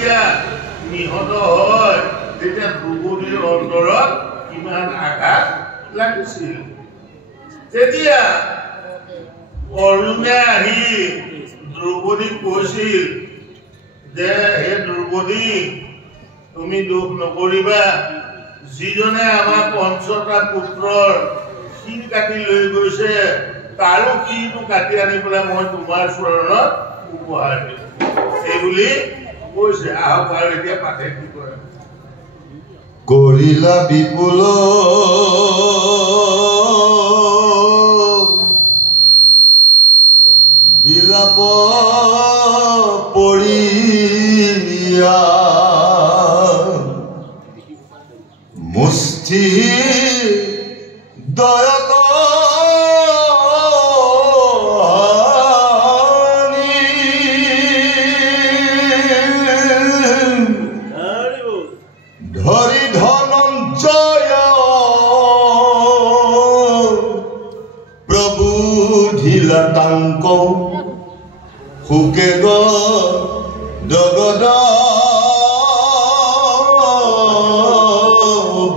যেতিয়া নিহত হয় তেতিয়া দ্ৰৌপদীৰ অন্তৰত কিমান আঘাত লাগিছিল। তেতিয়া অৰ্জুনে আহি দ্ৰৌপদীক কৈছিল যে হে দ্ৰৌপদী, তুমি দুখ নকৰিবা, যিজনে আমাৰ ৫টা পুত্ৰৰ শিৰ কাটি লৈ গৈছে তাৰো শিৰটো কাটি আনি পেলাই মই তোমাৰ চৰণত উপহাৰ দিম, এইবুলি কৈছে। আহক আৰু এতিয়া পাঠে কি কৰে। কৰিলা বিপুল বিলাপ পৰিয়া মুষ্টি দয়ত ধৰি ধনঞ্জয় প্ৰভু ঢিলা তাংক সুকে গগদ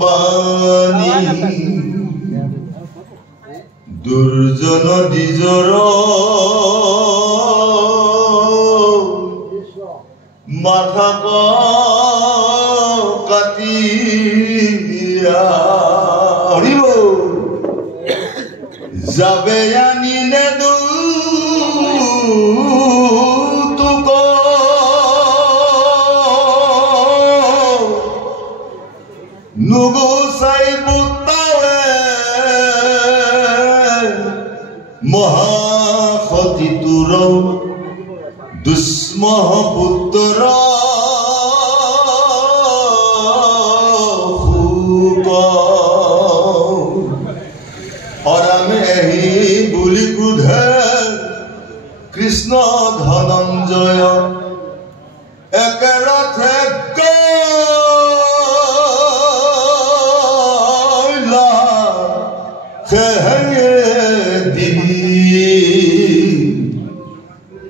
বাণী দুৰ্জন দ্বিজৰ মাথা কাটিয়া যাবে আনি নেদু তোক নুগুচাই বুটাৱে মহাসতী তোৰ দুষ্মহ পুত্ৰ অৰামে বুলি ক্ৰোধে কৃষ্ণ ধনঞ্জয় একেৰথে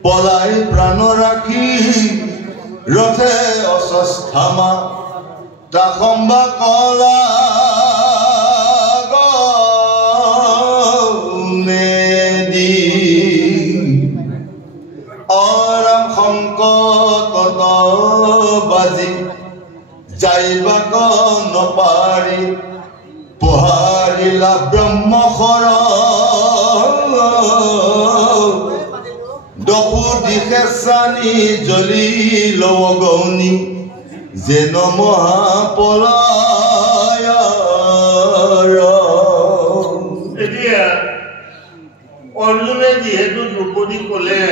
পলাই প্ৰাণ ৰাখি ৰথে অস্থামা তাসম্বা কলা অৰাম সংকট বাজি যাইবাক নপাৰি পহাৰিলা ব্ৰহ্মশৰ দপু দিশে চানি জ্বলি লৱগনি যেন মহাপলায়। এতিয়া অৰ্জুনে যিহেতু দ্ৰৌপদী ক'লে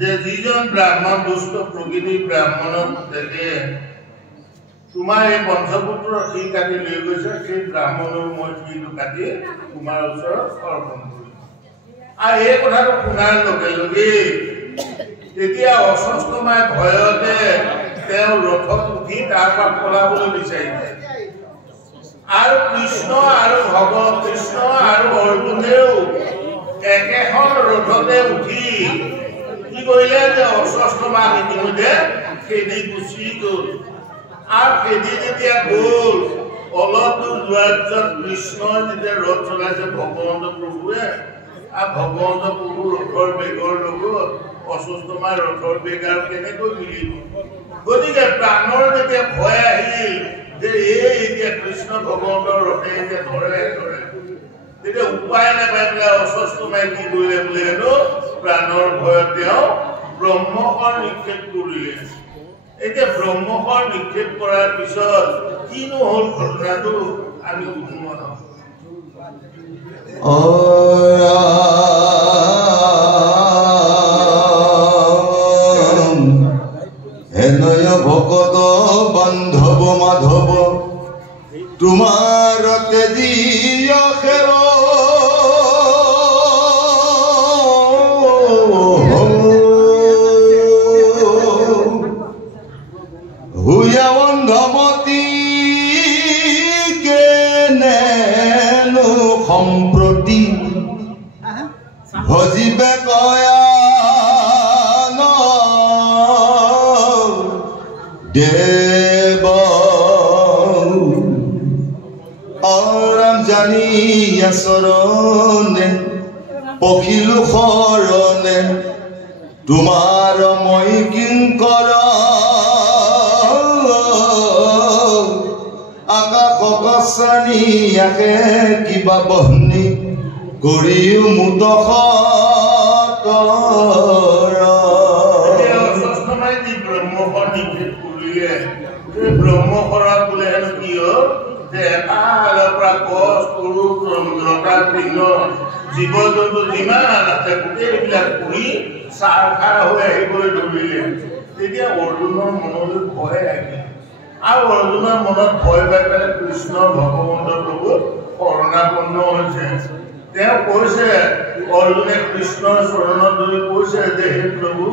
যে যিজন ব্ৰাহ্মণ দুষ্ট প্ৰকৃতিৰ ব্ৰাহ্মণক দেখে তোমাৰ এই পঞ্চপুত্ৰৰ শিৰ কাটি লৈ গৈছে, সেই ব্ৰাহ্মণৰ মই শিৰটো কাটি তোমাৰ ওচৰত অৰ্পণ কৰিম। আৰু এই কথাটো শুনাৰ লগে লগে তেতিয়া অশ্বত্থামাই ভয়তে তেওঁ ৰথত উঠি তাৰ পৰা পলাবলৈ বিচাৰিছে। আৰু কৃষ্ণ আৰু অৰ্জুনেও একেখন ৰথতে উঠি কি কৰিলে যে অশ্বত্থামাক ইতিমধ্যে খেদি গুচি গ'ল। আৰু খেদি যেতিয়া গ'ল অলপ দূৰ যোৱাৰ পিছত কৃষ্ণই যেতিয়া ৰথ চলাইছে ভগৱন্ত প্ৰভুৱে, আৰু ভগৱন্ত প্ৰভুৰ ৰথৰ বেগৰ লগত অশ্বত্থামাৰ ৰথৰ বেগ আৰু কেনেকৈ মিলিব। গতিকে প্ৰাণৰ যেতিয়া ভয় আহিল যে এই এতিয়া কৃষ্ণ ভগৱন্তৰ ৰথে এতিয়া ধৰে তেতিয়া উপায় নাপাই পেলাই অশ্বত্থামাই কি কৰিলে বোলে হেনো প্ৰাণৰ ভয়ত তেওঁ ব্ৰহ্মশৰ নিক্ষেপ কৰিলে। এতিয়া ব্ৰহ্মশৰ নিক্ষেপ কৰাৰ পিছত কিনো হ'ল ঘটনাটো আমি বুজিব নোৱাৰো। হেনয় ভকত বান্ধৱ মাধৱ তোমাৰ তেজীয় খেৰ হুয়া বন্ধমতী কেনেনো সম্প্ৰতি ভজিবে কয়া দেব অৰাম জানি আচৰণে পখিলো শৰণে তোমাৰ মই কিংকৰ আকাশ গছনি আহে কিবা বহনি কৰিও মুদখ ব্ৰহ্মখৰা বোলে কি যে এফালৰ পৰা গছ সৰু লতা তৃণ জীৱ জন্তু যিমান আছে গোটেইবিলাক পুৰি চাৰ খাৰ হৈ আহিবলৈ ধৰিলে তেতিয়া অৰ্জুনৰ মনলৈ ভয় আহিল আৰু অৰ্জুনৰ মনত ভয় পাই পেলাই কৃষ্ণ ভগৱন্ত প্ৰভু শৰণাপন্ন হৈছে তেওঁ কৈছে অৰ্জুনে কৃষ্ণৰ চৰণত ধৰি কৈছে যে হে প্ৰভু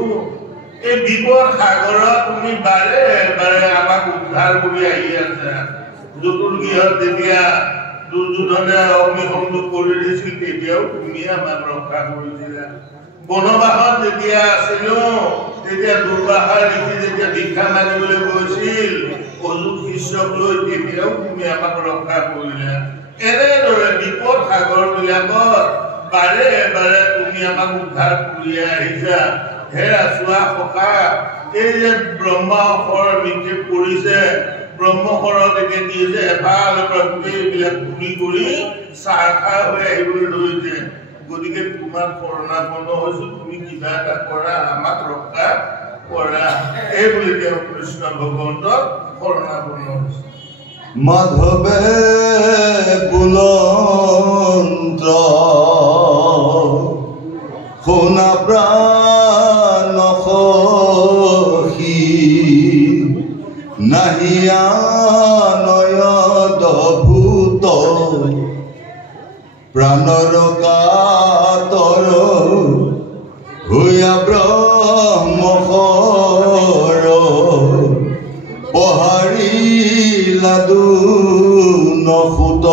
এই বিপদ সাগৰত তুমি বাৰে বাৰে আমাক উদ্ধাৰ কৰি আহি আছা জতুগৃহত যেতিয়া দুৰ্যোধনে অগ্নিসংযোগ কৰি দিছিল তেতিয়াও তুমি আমাক ৰক্ষা কৰিছিলা বনবাসত যেতিয়া আছিলো তেতিয়া দুৰ্বাসা ঋষি যেতিয়া ভিক্ষা মাগিবলৈ গৈছিল অযুত শিষ্যক লৈ তেতিয়াও তুমি আমাক ৰক্ষা কৰিলা এনেদৰে বিপদ সাগৰবিলাকত বাৰে বাৰে তুমি আমাক উদ্ধাৰ কৰি আহিছা হেৰা চোৱা সখা এই যে ব্ৰহ্মাসৰ নিক্ষেপ কৰিছে ব্ৰহ্মসৰত এতিয়া কি হৈছে এফালৰ পৰা গোটেইবিলাক পুৰি কৰি চাৰ খাৰ হৈ আহিবলৈ ধৰিছে গতিকে তোমাৰ শৰণাপন্ন হৈছো তুমি কিবা এটা কৰা আমাক ৰক্ষা কৰা এই বুলি তেওঁ কৃষ্ণ ভগৱন্তক শৰণাপন্ন হৈছে মাধৱে বুলন্ত্ৰ শুনা প্ৰাণ সখী নাহিয়া নয়দভূত প্ৰাণৰ কাতৰ হৈয়া ব্ৰহ্মসৰ পহাৰিলা দুনসুত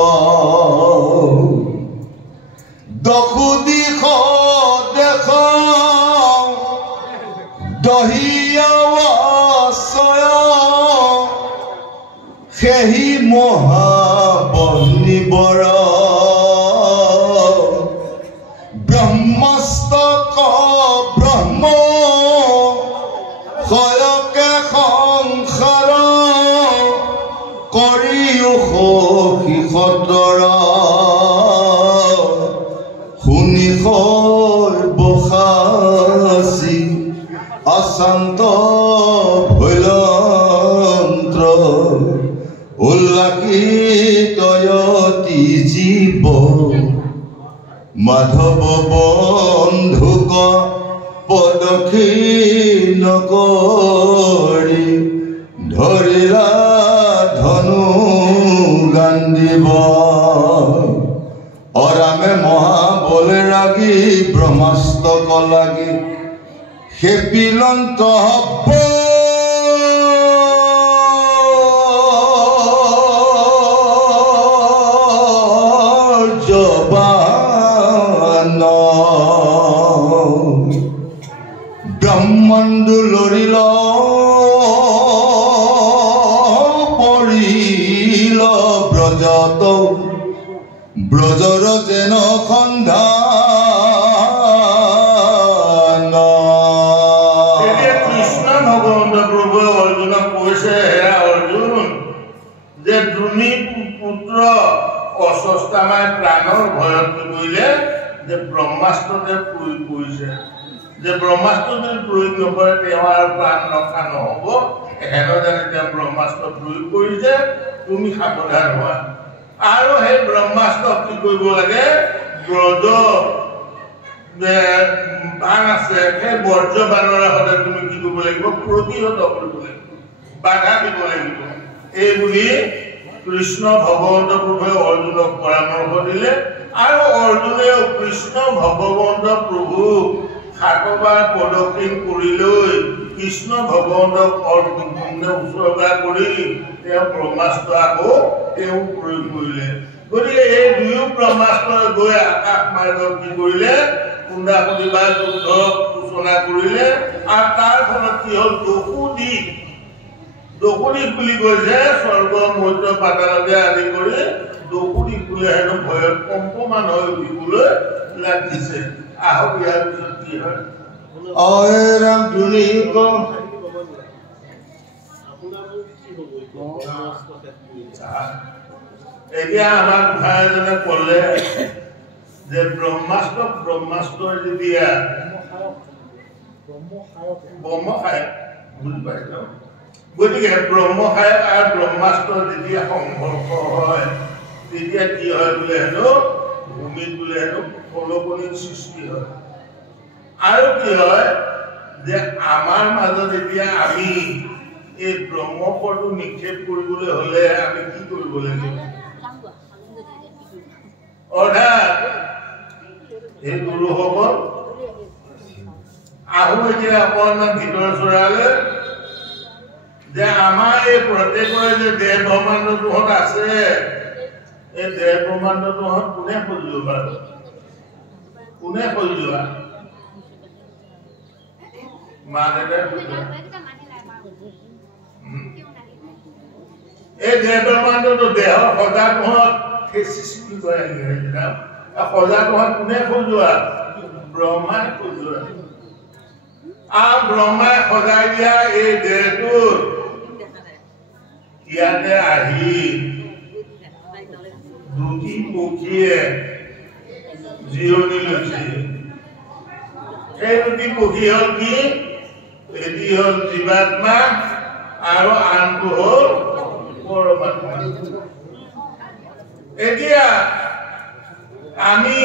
দশু দিশ দেখ দহিয়াৱাচয় সেহি মহাবহ্নিবৰ ব্ৰহ্মস্তক ব্ৰহ্ম সয়কে সংসাৰ কৰিও সখী সতৰ শুনি বসাচি অশান্ত ভৈলন্ত্ৰ উল্লাসিতয়তি জীৱ মাধৱ বন্ধুক পদক্ষিণ কৰি ধৰিলা ধনু গান্ধিব অৰামে মহাবলে ৰাগি ব্ৰহ্মাস্তক লাগি খেপিলন্ত হব জবান ব্ৰহ্মাণ্ড লৰিল পৰিল ব্ৰজত ব্ৰজৰ যেন সন্ধান কৃষ্ণ ভগৱন্ত প্ৰভুৱে অৰ্জুনক কৈছে হেৰা অৰ্জুন যে দ্ৰোণী পুত্ৰ অস্বস্থামাই প্ৰাণৰ ভয়ত কি কৰিলে যে ব্ৰহ্মাস্ত্ৰতে প্ৰয়োগ কৰিছে যে ব্ৰহ্মাস্ত্ৰ যদি প্ৰয়োগ নকৰে তেওঁ আৰু প্ৰাণ ৰক্ষা নহ'ব এনেদৰে তেওঁ ব্ৰহ্মাস্ত্ৰ প্ৰয়োগ কৰিছে তুমি সাৱধান হোৱা আৰু সেই ব্ৰহ্মাস্ত্ৰ কি কৰিব লাগে ব্ৰজ বান আছে সেই বৰ্জ বানৰ সদায় তুমি কি কৰিব লাগিব প্ৰতিহত কৰিব লাগিব বাধা দিব লাগিব এই বুলি কৃষ্ণ ভগৱন্ত প্ৰভুৱে অৰ্জুনক পৰামৰ্শ দিলে আৰু অৰ্জুনেও কৃষ্ণ ভগৱন্ত প্ৰভুক 7 বাৰ প্ৰদক্ষিণ কৰি লৈ কৃষ্ণ ভগৱন্তক উৎসৰ্গা কৰি তেওঁ ব্ৰহ্মাস্ত্ৰ আকৌ তেওঁ প্ৰয়োগ কৰিলে গতিকে এই দুয়ো ব্ৰহ্মাস্ত্ৰ গৈ আকাশ মাৰ্গত কি কৰিলে কুণ্ডাকুণ্ডি বা যুদ্ধ সূচনা কৰিলে আৰু তাৰ ফলত কি হ'ল দশু দকুনি বুলি কৈছে স্বৰ্গ মধ্য পাতালকে আদি কৰি দকুনি বুলি হেনো ভয়ত কম্পমান হৈ উঠিবলৈ লাগিছে আহক ইয়াৰ পিছত কি হয় অৰাম তুলিক এতিয়া আমাক ভাইজনে ক'লে যে ব্ৰহ্মাস্ত্ৰৰ যেতিয়া ব্ৰহ্মসায়ক বুজি পাইছ গতিকে ব্ৰহ্মসায়ক আৰু ব্ৰহ্মাস্ত্ৰ যেতিয়া সংঘৰ্ষ হয় তেতিয়া কি হয় বোলে হেনো ভূমিত বোলে হেনো খলকনিৰ সৃষ্টি হয় আৰু কি হয় যে আমাৰ মাজত এতিয়া আমি এই ব্ৰহ্মপদটো নিক্ষেপ কৰিবলৈ হলে আমি কি কৰিব লাগিব অৰ্থাৎ এই গুৰুসকল আহো এতিয়া অকণমান ভিতৰ চৰালে যে আমাৰ এই প্ৰত্যেকৰে যে দেহ ব্ৰহ্মাণ্ডটোহঁত আছে এই দেহ ব্ৰহ্মাণ্ডটোহঁত কোনে সজোৱা বাৰু কোনে সজোৱা মা দেউতাই সজোৱা এই দেহ ব্ৰহ্মাণ্ডটো দেহৰ সজাগহঁত সৃষ্টি কৰে সজাগহঁত কোনে সজোৱা ব্ৰহ্মাই সজোৱা আৰু ব্ৰহ্মাই সজাই দিয়া এই দেহটোৰ ইয়াতে আহি দুটি পক্ষীয়ে জিৰণি লৈছে সেই দুটি পক্ষী হল কি এটি হল জীৱাত্মা আৰু আনটো হল পৰমাত্মা এতিয়া আমি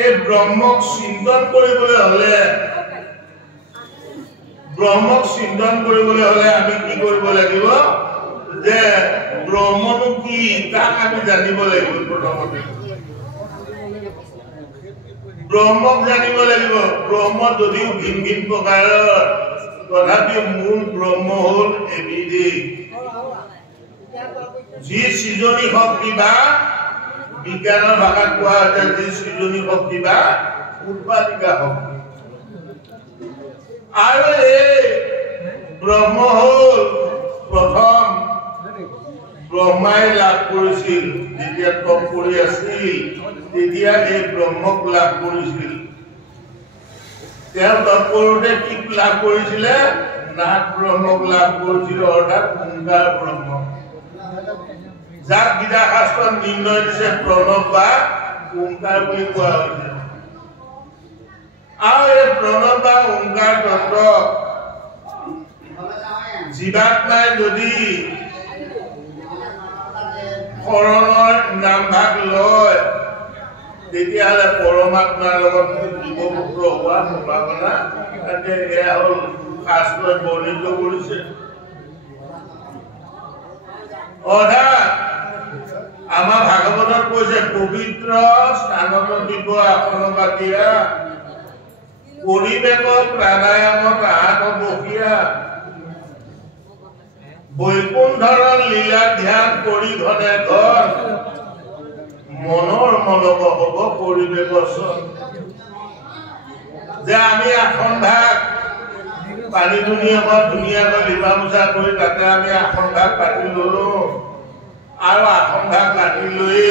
এই ব্ৰহ্মক চিন্তন কৰিবলৈ হলে আমি কি কৰিব লাগিব যে ব্ৰহ্মটো কি তাক আমি জানিব লাগিব প্ৰথমতে ব্ৰহ্মক জানিব লাগিব ব্ৰহ্ম যদিও ভিন ভিন প্ৰকাৰৰ তথাপিও মূল ব্ৰহ্ম হল এবিধেই যি সৃজনী শক্তি বা বিজ্ঞানৰ ভাষাত কোৱা হৈছে যি সৃজনী শক্তি বা উৎপাদিকা শক্তি আৰু এই ব্ৰহ্ম হল প্ৰথম ব্ৰহ্মাই লাভ কৰিছিল যেতিয়া তপ কৰি আছিল তেতিয়া এই ব্ৰহ্মক লাভ কৰিছিল তেওঁ তপ কৰোঁতে কি লাভ কৰিছিলে নাথ ব্ৰহ্মক লাভ কৰিছিল অৰ্থাৎ ওংকাৰ ব্ৰহ্ম যাক গীতা শাস্ত্ৰত নিৰ্ণয় দিছে প্ৰণৱ বা ওংকাৰ বুলি কোৱা হৈছে আৰু এই প্ৰণৱ বা ওংকাৰ তত্ত্ব জীৱাত্মাই যদি শৰণৰ নামভাগ লয় তেতিয়াহ'লে পৰমাত্মাৰ লগত জীৱপুত্ৰ হোৱাৰ সম্ভাৱনা তাতে এয়া হ'ল শাস্ত্ৰই বৰ্ণিত কৰিছে অৰ্থাৎ আমাৰ ভাগৱতত কৈছে পবিত্ৰ স্থানত দিব আসন পাতিয়া পৰিৱেশ প্ৰাণায়ামত আঠ বসীয়া বৈকুণ্ঠৰ লীলা ধ্যান কৰি ঘনে ঘৰ মনৰ মলক হব পৰিৱেশ যে আমি আসন ভাগ পানী ধুনীয়াকৈ লিপা মোচা কৰি তাতে আমি আসন ভাগ পাতি ললো আৰু আসন ভাগ পাতি লৈ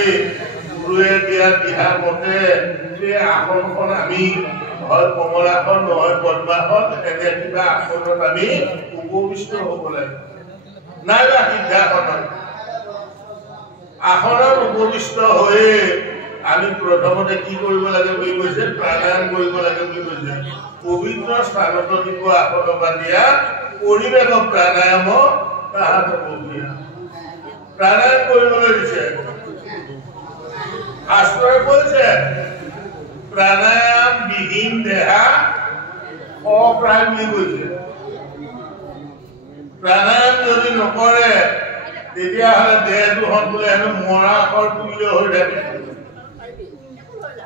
গুৰুৱে দিয়া দিহা মতে সেই আসনখন আমি হয় কমলাসন নহয় পদ্মাসন এনে কিবা আসনত আমি উপবিষ্ট হব লাগে নাইবা সিদ্ধাসনত আসনত উপবিষ্ট হৈ আমি প্ৰথমতে কি কৰিব লাগে বুলি কৈছে প্ৰাণায়াম কৰিব লাগে বুলি কৈছে পবিত্ৰ স্থানত দিব আসন পাতিয়া পৰিৱেশ প্ৰাণায়াম তাহাঁত বহিয়া প্ৰাণায়াম কৰিবলৈ দিছে শাস্ত্ৰই কৈছে প্ৰাণায়াম বিহীন দেহা অপ্ৰায় বুলি কৈছে প্ৰাণায়াম যদি নকৰে তেতিয়াহ'লে দেহটো বোলে হেনো মৰাশৰ তুল্য হৈ থাকে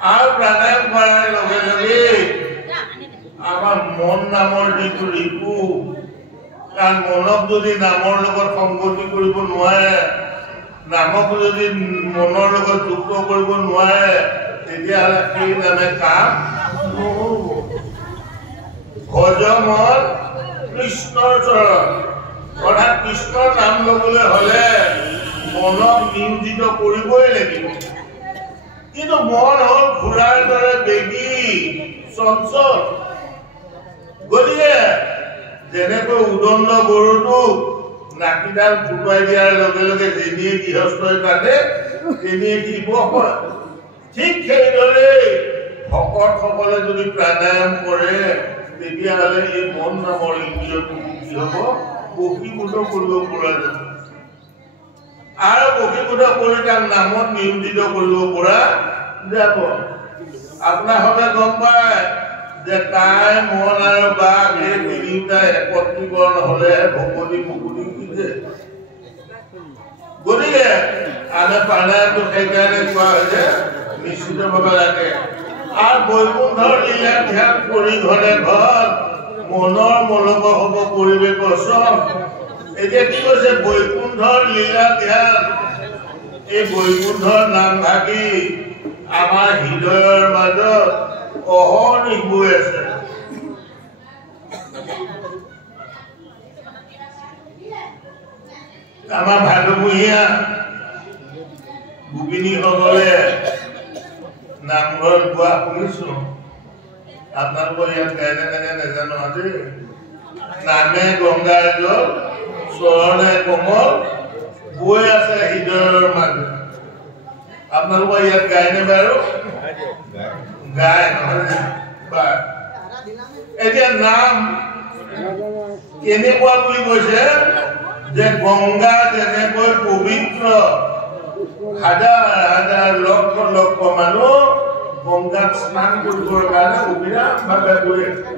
আৰু প্ৰাণায়াম কৰাৰ লগে লগে আমাৰ মন নামৰ যিটো ৰিপু কাৰণ মনক যদি নামৰ লগত সংগতি কৰিব নোৱাৰে নামক যদি মনৰ লগত যুক্ত কৰিব নোৱাৰে তেতিয়াহ'লে সেই নামে কাম নহ'ব ভজ মন কৃষ্ণৰ চৰণ অৰ্থাৎ কৃষ্ণৰ নাম ল'বলৈ হ'লে মনক নিয়োজিত কৰিবই লাগিব কিন্তু মন হ'ল ঘোঁৰাৰ দৰে বেগী চঞ্চল গতিকে যেনেকৈ উদণ্ড গৰুটোক নাকিডাল ফুটুৱাই দিয়াৰ লগে লগে যেনিয়ে গৃহস্থই কাটে তেনিয়ে দিব হয় ঠিক সেইদৰে ভকতসকলে যদি প্ৰাণায়াম কৰে তেতিয়াহ'লে এই মন নামৰ ইন্দ্ৰিয়টো কি হ'ব বশীভূত কৰিব পৰা যাব আৰু বশীভূত কৰি তাক নামত নিয়োজিত কৰিব পৰা যাব আপোনাৰহঁতে গম পায় যে তাই মন আৰু বাঘ এই তিনিওটাই একত্ৰীকৰণ হ'লেহে ভকতি মুকুতি উঠিছে গতিকে আমি প্ৰাণায়ামটো সেইকাৰণে কোৱা হৈছে নিশ্চিতভাৱে লাগে আৰু বৈকুণ্ঠৰ লীলা ধ্যান কৰি ঘৰে ঘৰ মনৰ মলক হ'ব পৰিৱেশৰ চব এতিয়া কি কৈছে বৈকুণ্ঠৰ লীলা ধ্যান এই বৈকুণ্ঠৰ নাম ভাগি আমাৰ হৃদয়ৰ মাজত অহৰ্নিশ গৈ আছে আমাৰ ভাদমহীয়া গোপিনীসকলে নামঘৰত গোৱা শুনিছো আপোনালোকৰ ইয়াত গায়নে নাগে নাজানো আজি নামে গংগাৰ জল চৰণে কমল বৈ আছে হৃদয়ৰ মাজত আপোনালোকৰ ইয়াত গায়নে বাৰু গায় নহয় এতিয়া নাম কেনেকুৱা বুলি কৈছে যে গংগা যেনেকৈ পবিত্ৰ হাজাৰ হাজাৰ লক্ষ লক্ষ মানুহ গংগাত স্নান কৰিবৰ কাৰণে অবিৰামভাৱে গৈ আছে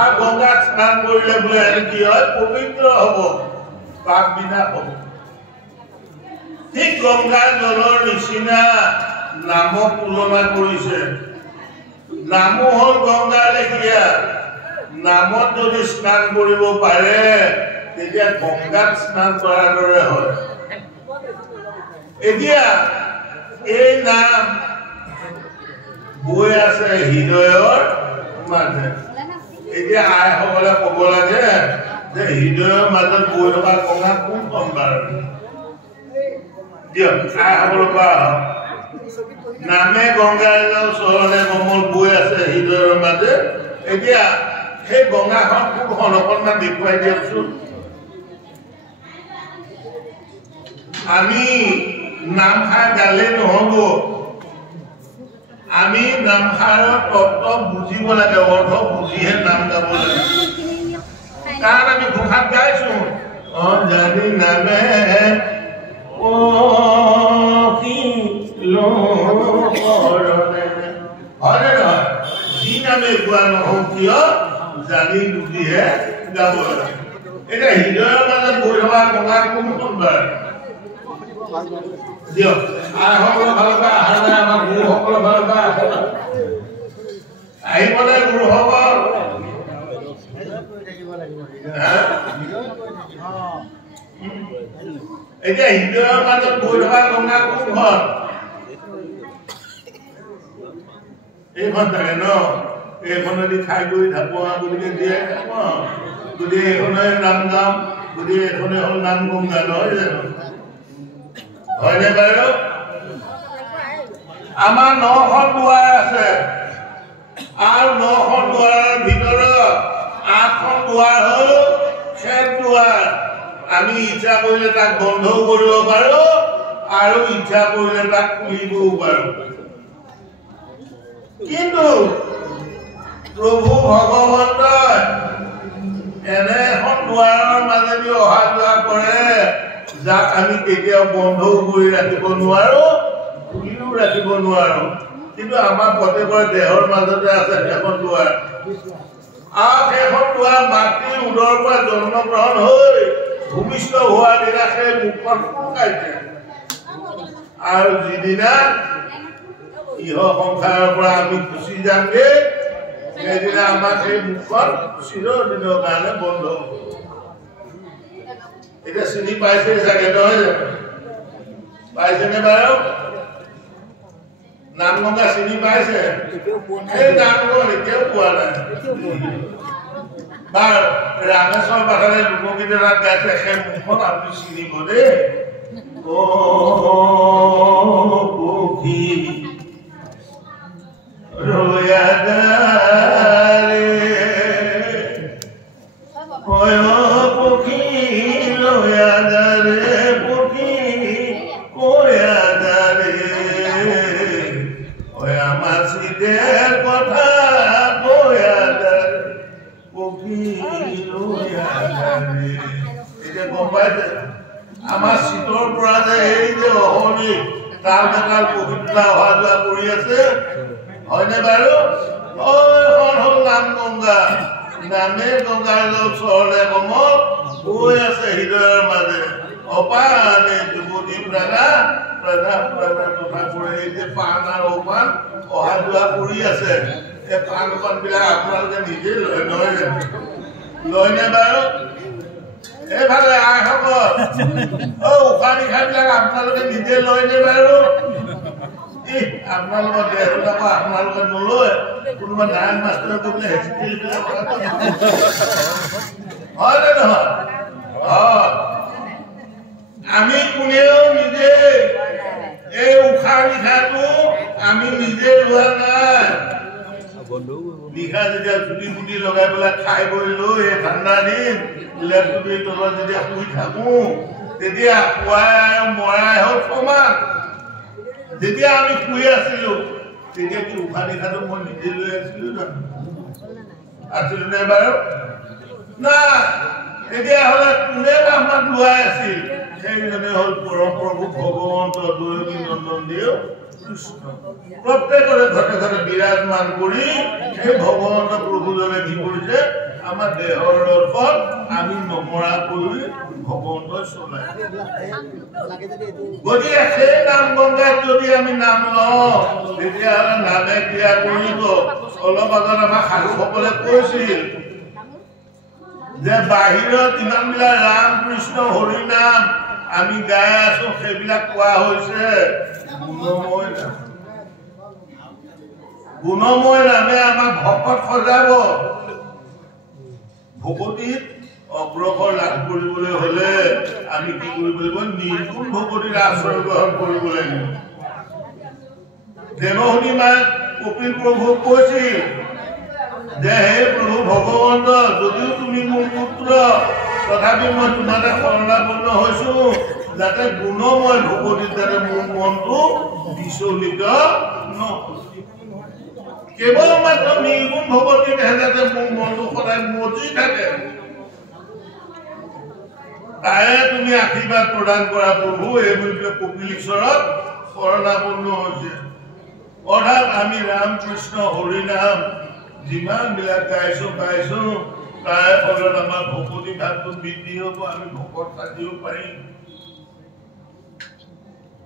আৰু গংগাত স্নান কৰিলে বোলে কি হয় পবিত্ৰ হ'ব পাপ বিনাশ হ'ব ঠিক গংগাৰ জলৰ নিচিনা নামক তুলনা কৰিছে নামো হ'ল গংগাৰ লেখীয়া নামত যদি স্নান কৰিব পাৰে তেতিয়া গংগাত স্নান কৰাৰ দৰে হয় এতিয়া এই নাম বৈ আছে হৃদয়ৰ মাজে এতিয়া আইসকলে ক'ব লাগে যে হৃদয়ৰ মাজত বৈ থকা গংগা কোনখন বাৰু দিয়ক আইসকলৰ পৰা নামে গংগাৰ জল চৰণে কমল বৈ আছে হৃদয়ৰ মাজে এতিয়া সেই গংগাখন কোনখন অকণমান দেখুৱাই দিয়কচোন আমি নামষাৰ গালে নহ'ব আমি নামষাৰৰ তত্ত্ব বুজিব লাগে অৰ্থ বুজিহে নাম গাব লাগে কাৰণ আমি ঘোষাত গাইছো জানি নামে হয়নে নহয় যি নামে গোৱা নহওক কিয় জানি বুজিহে গাব লাগে এতিয়া হৃদয়ৰ মাজত বৈ থকা গংগা কোনখন বাৰু দিয়ক আইসকলৰ ফালৰ পৰা অহা নাই আমাৰ গুৰুসকলৰ ফালৰ পৰা আহিবনে গুৰুসকল এতিয়া হৃদয়ৰ মাজত বৈ থকা গংগা কোনখন এইখন থাকে ন এইখনেদি খাই গৈ ঢাপোৱা গতিকে জীয়াই থাকো গতিকে এইখনে নাম গাম গতিকে এইখনে হ'ল নাম গংগা নহয় জানো হয়নে বাৰু আমাৰ 9খন দুৱাৰ আছে আৰু 9খন দুৱাৰৰ ভিতৰত 8খন দুৱাৰ হ'ল খেত দুৱাৰ আমি ইচ্ছা কৰিলে তাক বন্ধও কৰিব পাৰো আৰু ইচ্ছা কৰিলে তাক খুলিবও পাৰো কিন্তু প্ৰভু ভগৱন্তই এনে এখন দুৱাৰৰ মাজেদি অহা যোৱা কৰে যাক আমি কেতিয়াও বন্ধও কৰি ৰাখিব নোৱাৰো খুলিও ৰাখিব নোৱাৰো কিন্তু আমাৰ প্ৰত্যেকৰ দেহৰ মাজতে আছে এখন দুৱাৰ আৰু সেইখন দুৱাৰ মাতৃৰ উদৰৰ পৰা জন্মগ্ৰহণ হৈ ভূমিষ্ঠ হোৱাৰ দিনা সেই মুখখন ফুকাইছে আৰু যিদিনা ইহ সংসাৰৰ পৰা আমি গুচি যামগে সেইদিনা আমাক সেই মুখখন চিৰদিনৰ কাৰণে বন্ধ হ'ব এতিয়া চিনি পাইছে চাগে নহয় জানো পাইছেনে বাৰু নাম গংগা চিনি পাইছে সেই নাম গংগা এতিয়াও পোৱা নাই বা ৰামেশ্বৰ বাধাৰে লোকগীত এটা গাইছে সেই মুখত আপুনি চিনিব দেই পক্ষী ৰয়াদাৰে পক্ষী ৰয়াদাৰে পক্ষী কয়াদাৰে আমাৰ চিতেৰ কথা কয়াদাৰে পক্ষী ৰয়াদাৰে এতিয়া গম পাইছে আমাৰ শীতৰ পৰা যে এই যে অহনি কাল কাল পবিত্ৰা অহা যোৱা কৰি আছে হয়নে বাৰু এখন হ'ল নাম গংগা নামে গংগাৰ ওচৰলে কমল গৈ আছে হৃদয়ৰ মাজে অপানে যুৱতী প্ৰাণা প্ৰাণা প্ৰাণা কথা কৰি এই যে পাণ আৰু অপান অহা যোৱা কৰি আছে এই পাণ অপান বিলাক আপোনালোকে নিজে লয়নে বাৰু এইফালে আইসকল উশাহ নিশাহ বিলাক আপোনালোকে নিজে লয়নে বাৰু আপোনালোকৰ দেহত আকৌ আপোনালোকে নলয় কোনোবা নাৰায়ণ মাষ্টৰে বোলে হয়নে নহয় আমি কোনেও নিজে এই উশাহ নিশাহটো আমি নিজে লোৱা নাই নিশা যেতিয়া চুটি ফুটি লগাই পেলাই খাই বৈ লৈ এই ঠাণ্ডা দিন লেপটপৰ তলত যেতিয়া শুই থাকো তেতিয়া খুৱাই মৰাই হ'ল সমান যেতিয়া আমি শুই আছিলো তেতিয়া কি উশাহ নিশাহটো মই নিজে লৈ আছিলো জানো আছিলো নে বাৰু না তেতিয়াহ'লে কোনে আমাক লোৱাই আছিল সেইজনে হ'ল পৰম প্ৰভু ভগৱন্ত দৈৱী নন্দন দেৱ কৃষ্ণ প্ৰত্যেকৰে ঘৰে ঘৰে বিৰাজমান কৰি সেই ভগৱন্ত প্ৰভুজনে কি কৰিছে আমাৰ দেহৰ ওপৰত আমি নমৰা কৰি ভগৱন্তই চলাই গতিকে সেই নাম গংগাত যদি আমি নাম লওঁ তেতিয়াহ'লে নামে ক্ৰিয়া কৰিব অলপ আগত আমাক সাধুসকলে কৈছিল যে বাহিৰত ইমানবিলাক ৰাম কৃষ্ণ হৰি নাম আমি গাই আছো সেইবিলাক কোৱা হৈছে গুণময় নাম গুণময় নামে আমাক ভকত সজাব ভকতিত অগ্ৰসৰ লাভ কৰিবলৈ হলে আমি কি কৰিব লাগিব নিৰ্গুণ ভকতিৰ আশ্ৰয় গ্ৰহণ কৰিব লাগিব দেৱহনী মাক কপিল প্ৰভু কৈছিল যে হে প্ৰভু ভগৱন্ত যদিও তুমি মোৰ পুত্ৰ তথাপি মই তোমাতে শৰণাপন্ন হৈছো যাতে গুণময় ভকতিত যাতে মোৰ মনটো বিচলিত নহয় কেৱল মাত্ৰ নিৰ্গুণ ভকতিতহে যাতে মোৰ মনটো সদায় মজি থাকে তাৰে তুমি আশীৰ্বাদ প্ৰদান কৰা প্ৰভু এই বুলি কপিল ঈশ্বৰত শৰণাপন্ন হৈছে অৰ্থাৎ আমি ৰাম কৃষ্ণ হৰি নাম যিমান বিলাক গাইছো তাৰে ফলত আমাৰ ভকতি ভাৱটো বৃদ্ধি হ'ব আমি ভকত সাজিব পাৰিম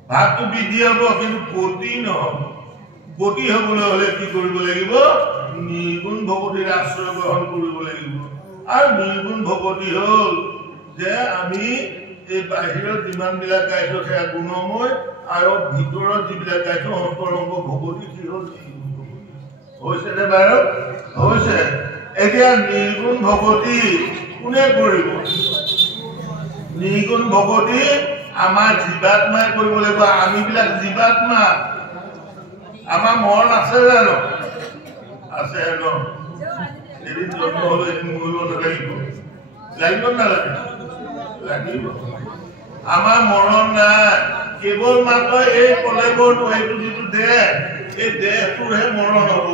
ভাৱটো বৃদ্ধি হ'ব কিন্তু গতি নহ'ব গতি হ'বলৈ হলে কি কৰিব লাগিব নিৰ্গুণ ভকতিৰ আশ্ৰয় গ্ৰহণ কৰিব লাগিব আৰু নিৰ্গুণ ভকতি হ'ল যে আমি এই বাহিৰত যিমান বিলাক গাইছো সেয়া গুণময় আৰু ভিতৰত যিবিলাক গাইছো অন্তৰংগ ভকতি কি হ'ল হৈছে নে বাৰু হৈছে এতিয়া নিৰ্গুণ ভকতি কোনে কৰিব নিৰ্গুণ ভকতি আমাৰ জীৱাত্মাই কৰিব লাগিব আমি বিলাক জীৱাত্মা আমাৰ মৰণ আছে জানো আছে ন এদিন জন্ম হলে এদিন মৰিব নালাগিব লাগিব নালাগে লাগিব আমাৰ মৰণ নাই কেৱল মাত্ৰ এই কলেবৰটো এইটো যিটো দেহ এই দেহটোৰহে মৰণ হ'ব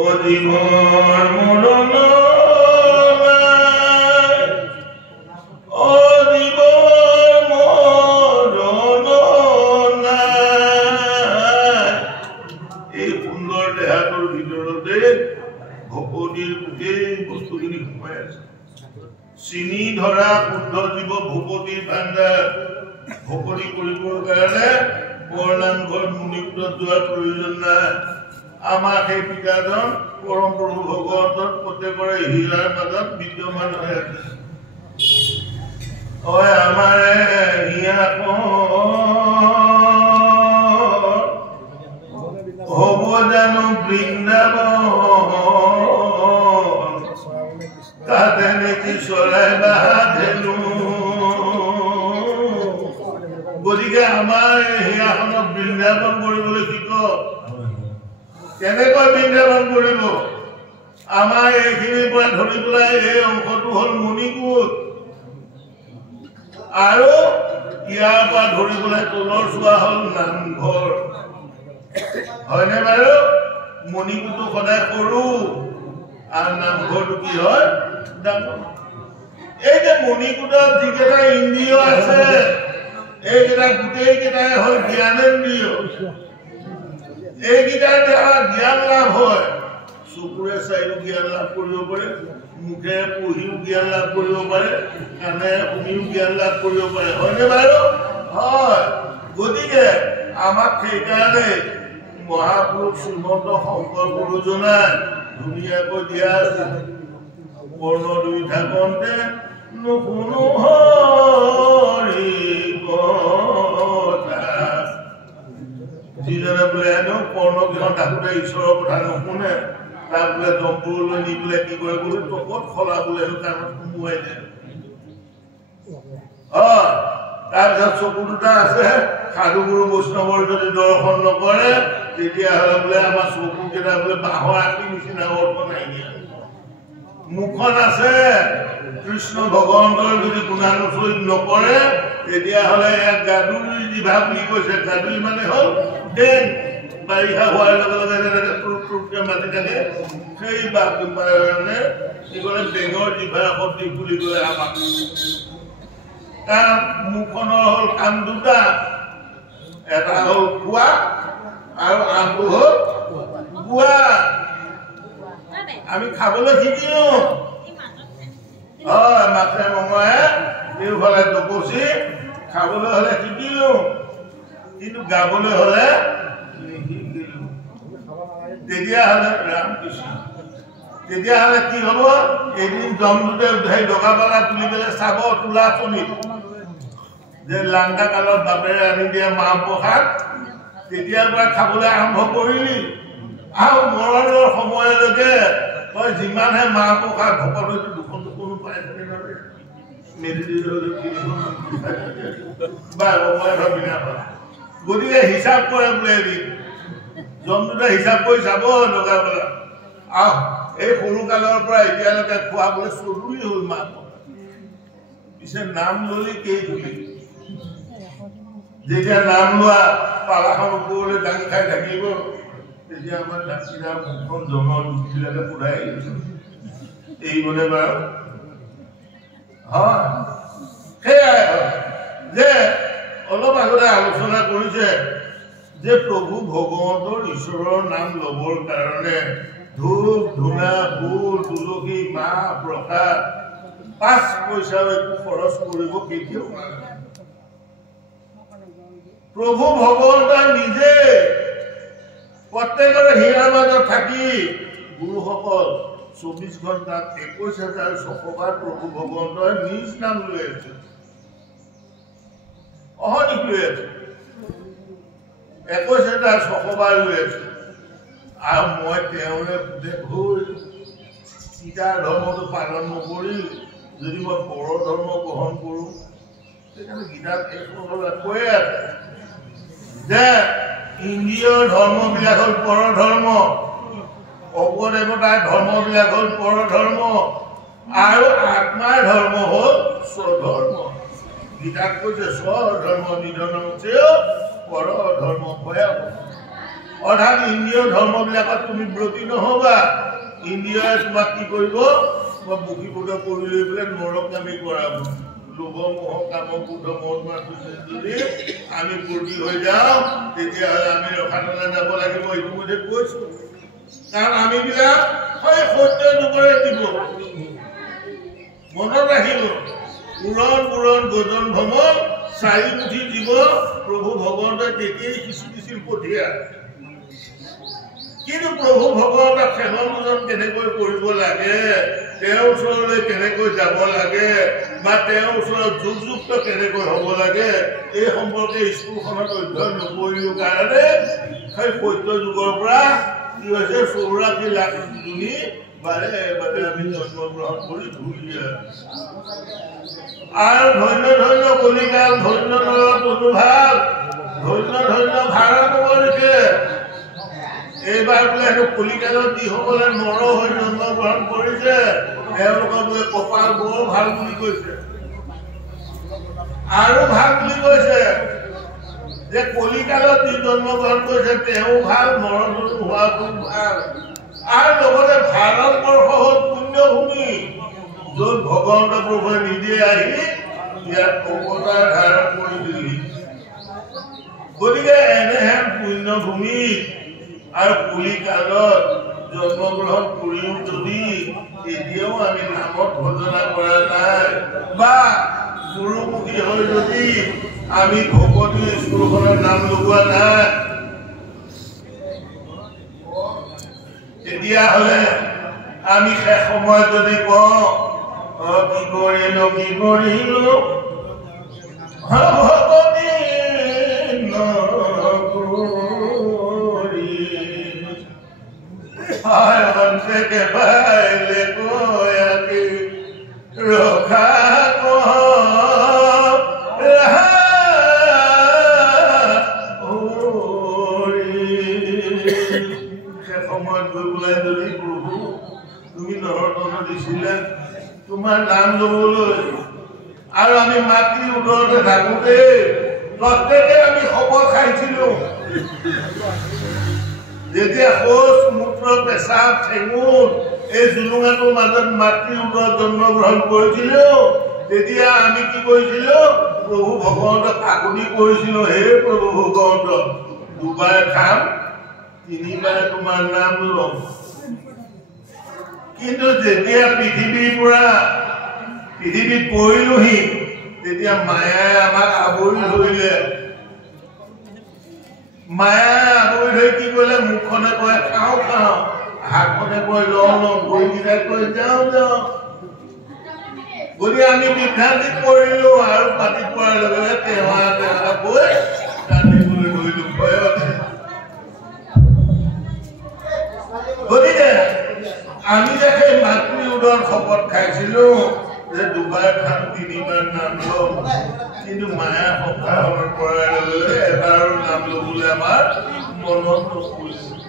অধিমৰ মৰণ এই সুন্দৰ দেহাটোৰ ভিতৰতে ভকতিৰ গোটেই বস্তুখিনি সোমাই আছে চিনি ধৰা শুদ্ধ জীৱ ভকতিৰ ভাণ্ডাৰ ভকতি কৰিবৰ কাৰণে বৰনামঘৰ মুনিকুটত যোৱাৰ প্ৰয়োজন নাই আমাৰ সেই পিতাজন পৰম প্ৰভু ভগৱন্তত প্ৰত্যেকৰে হীৰাৰ মাজত বিদ্যমান হৈ আছে হয় আমাৰ হিয়া হ'ব জানো বৃন্দাবন তাতে নেকি চৰাই বাহাধেনু গতিকে আমাৰ হিয়াখনক বৃন্দাবন কৰিবলৈ কি কেনেকৈ বৃন্দাবন কৰিব আমাৰ এইখিনিৰ পৰা ধৰি পেলাই এই অংশটো হ'ল মণিকূট আৰু ইয়াৰ পৰা ধৰি পেলাই তলৰ চোৱা হ'ল নামঘৰ হয়নে বাৰু মণিকূটটো সদায় সৰু আৰু নামঘৰটো কি হয় ডাঙৰ এই যে মণিকূটত যিকেইটা ইন্দ্ৰিয় আছে এইকেইটা গোটেইকেইটাই হ'ল জ্ঞানেন্দ্ৰিয় এইকেইটাৰ দ্বাৰা জ্ঞান লাভ হয় চকুৰে চাইও জ্ঞান লাভ কৰিব পাৰে মুখে পঢ়িও জ্ঞান লাভ কৰিব পাৰে কাণে শুনিও জ্ঞান লাভ কৰিব পাৰে হয়নে বাৰু হয় গতিকে আমাক সেইকাৰণে মহাপুৰুষ শ্ৰীমন্ত শংকৰ গুৰুজনাই ধুনীয়াকৈ দিয়া আছে বৰ্ণ দুই থাকোঁতে নুশুনো হৰি কথা যিজনে বোলে হেনো কৰ্ণগৃহত থাকোঁতে ঈশ্বৰৰ কথা নুশুনে তাক বোলে জম্পুৰলৈ নি পেলাই কি কৰে বোলে টকত খলা বোলে কাণত সোমোৱাই দিয়ে তাৰপিছত চকু দুটা আছে সাধু গুৰু বৈষ্ণৱৰ যদি দৰ্শন নকৰে তেতিয়াহ'লে বোলে আমাৰ চকু কেইটা বোলে বাঁহৰ আঁকি নিচিনা অৰ্থ নাইকিয়া মুখখন আছে কৃষ্ণ ভগৱন্তৰ যদি গুণানুচৰিত নকৰে তেতিয়াহ'লে ইয়াক গাদুৰি জিভা বুলি কৈছে গাদুৰি মানে হ'ল ডেং বাৰিষা হোৱাৰ লগে লগে টুপ টুপকে মাতি থাকে সেই কাৰণে কি ক'লে বেঙৰ জিভা শব্দ বুলি ক'লে আমাক কাৰণ মুখখনৰ হ'ল কাণ দুটা এটা হ'ল খোৱা আৰু আনটো হ'ল বোৱা আমি খাবলৈ শিকিলো হয় মাছে মঙহে এইফালে দপচি খাবলৈ হ'লে শিকিলো কিন্তু গাবলৈ হ'লে নিশিকিলো তেতিয়াহ'লে ৰামকৃষ্ণ তেতিয়াহ'লে কি হ'ব এদিন জমদূতে উঠাই ডগাপালা তুলি পেলাই চাব তোলা চলিত যে লাংকা কালত বাপেৰে আনি দিয়া মাহ প্ৰসাদ তেতিয়াৰ পৰা খাবলৈ আৰম্ভ কৰিলি আৰু মৰণৰ সময়লৈকে তই যিমানহে মাহ প্ৰসাদ ভকত হৈছো দুখন কোনো পাইছে গতিকে হিচাপ কৰে বোলে এদিন জমদূতে হিচাপ কৰি চাব ডগাপালা আহ এই সৰু কালৰ পৰা এতিয়ালৈকে খোৱা বোলে 40 হ'ল মাহ পিছে নাম ললি কেই ধুলি যেতিয়া নাম লোৱা পালাখন ওপৰলৈ দাঙি খাই থাকিব তেতিয়া আমাৰ দাঁতিৰা মুখখন জমৰ দুখবিলাকে পুৰাই এইবনে বাৰু হয় সেয়াই যে অলপ আগতে আলোচনা কৰিছে যে প্ৰভু ভগৱন্তৰ ঈশ্বৰৰ নাম ল'বৰ কাৰণে ধূপ ধূনা ফুল তুলসী মাহ প্ৰসাদ 5 পইচাও একো খৰচ কৰিব কেতিয়াও নালাগে প্ৰভু ভগৱন্ত নিজে প্ৰত্যেকৰে হীৰাৰ মাজত থাকি গুৰুসকল 24 ঘণ্টাত 21,600 বাৰ প্ৰভু ভগৱন্তই নিজ নাম লৈ আছে অহনিক লৈ আছে 21,600 বাৰ লৈ আছে আৰু মই তেওঁৰে ভুল সীতা ধৰ্মটো পালন নকৰি যদি মই পৰ ধৰ্ম গ্ৰহণ কৰোঁ তেতিয়াহ'লে গীতাত কৈ আছে যে ইন্দ্ৰিয় ধৰ্মবিলাক হ'ল পৰ ধৰ্ম অপদেৱতাৰ ধৰ্মবিলাক হ'ল পৰ ধৰ্ম আৰু আত্মাৰ ধৰ্ম হ'ল স্বধৰ্ম গীতাত কৈছে স্বধৰ্ম নিধনৰ চেয়েও পৰ ধৰ্ম ভয়াৱহ অৰ্থাৎ ইন্দ্ৰিয় ধৰ্মবিলাকত তুমি ব্ৰতী নহবা ইন্দ্ৰিয়ই তোমাক কি কৰিব মই বকিবকে কৰি লৈ পেলাই নৰকামী কৰাব লোভ মোহ কাম ক্ৰোধ মদ যদি আমি ব্ৰতী হৈ যাওঁ তেতিয়াহ'লে আমি ৰসাতলে যাব লাগিব ইতিমধ্যে কৈছো কাৰণ আমিবিলাক হয় সত্য যুগৰে দিব মনত ৰাখিব পুৰণ পুৰণ গজন ভ্ৰমণ 4 মুঠি দিব প্ৰভু ভগৱন্তই তেতিয়াই সিঁচি দিছিল পঠিয়া কিন্তু প্ৰভু ভগৱন্তক সেৱন পূজন কেনেকৈ কৰিব লাগে তেওঁৰ ওচৰলৈ কেনেকৈ যাব লাগে বা তেওঁৰ ওচৰত যোগযুক্ত কেনেকৈ হ'ব লাগে এই সম্পৰ্কে স্কুলখনত অধ্যয়ন নকৰিলোঁ কাৰণে সেই সত্য যুগৰ পৰা কি হৈছে 84 লাখ জনী বাৰে বাৰে আমি জন্মগ্ৰহণ কৰি ঘূৰি আৰু ধন্য ধন্য কলিকাল ধন্য নৰ তনুভাগ ধন্য ধন্য ভাৰতবৰ্ষে এইবাৰ বোলে সেইটো কলিকালত যিসকলে নৰ হৈ জন্মগ্ৰহণ কৰিছে তেওঁলোকৰ বোলে কপাল বৰ ভাল বুলি কৈছে আৰু ভাল বুলি কৈছে যে কলিকালত যি জন্মগ্ৰহণ কৰিছে তেওঁ ভাল নৰ হোৱাটো ভাল আৰু লগতে ভাৰতবৰ্ষ হ'ল পুণ্যভূমি য'ত ভগৱন্ত প্ৰভুৱে নিজে আহি ইয়াত অৱতাৰ ধাৰণ কৰি দিলি গতিকে এনেহেন পুণ্যভূমি আৰু কলিকালত জন্মগ্ৰহণ কৰিও যদি এতিয়াও আমি নামত ভজনা কৰা নাই বা গুৰুমুখী হৈ যদি আমি ভকতি স্কুলখনৰ নাম লগোৱা নাই তেতিয়াহ'লে আমি শেষ সময়ত যদি কওঁ কি কৰিলো ভকতি অন্তে পাইলে কয়াকে ৰখা তোমাৰ নাম লবলৈ আৰু আমি মাতৃ উদৰতে থাকোতে প্ৰত্যেকে আমি খবৰ খাইছিলো যেতিয়া শৌচ মূত্ৰ পেচাব ঠেঙুৰ এই জুলুঙাটোৰ মাজত মাতৃ উদৰত জন্মগ্ৰহণ কৰিছিলো তেতিয়া আমি কি কৰিছিলো প্ৰভু ভগৱন্তক আকুতি কৰিছিলো হে প্ৰভু ভগৱন্ত দুবাৰ খাম তিনিবাৰে তোমাৰ নাম ল'ম কিন্তু যেতিয়া পৃথিৱীত পৰিলোহি তেতিয়া মায়াই আমাক আৱৰি ধৰিলে মায়াই আৱৰি ধৰি কি কৰিলে মুখখনে কয় খাওঁ খাওঁ হাতখনে কয় লওঁ ভৰিকেইটাই কয় যাওঁ গতিকে আমি বিভ্ৰান্তিত পৰিলো আৰু পাতি পৰাৰ লগে লগে টেঙা কৈ কান্দিবলৈ ধৰিলো ভয়তে গতিকে আমি যে সেই মাতৃ উদৰ শপত খাইছিলো যে দুবাৰ খাম তিনিবাৰ নাম ল'ম কিন্তু মায়া সপ্তাহৰ পৰাই লগে এবাৰো নাম ল'বলৈ আমাৰ মনত নপৰিছিল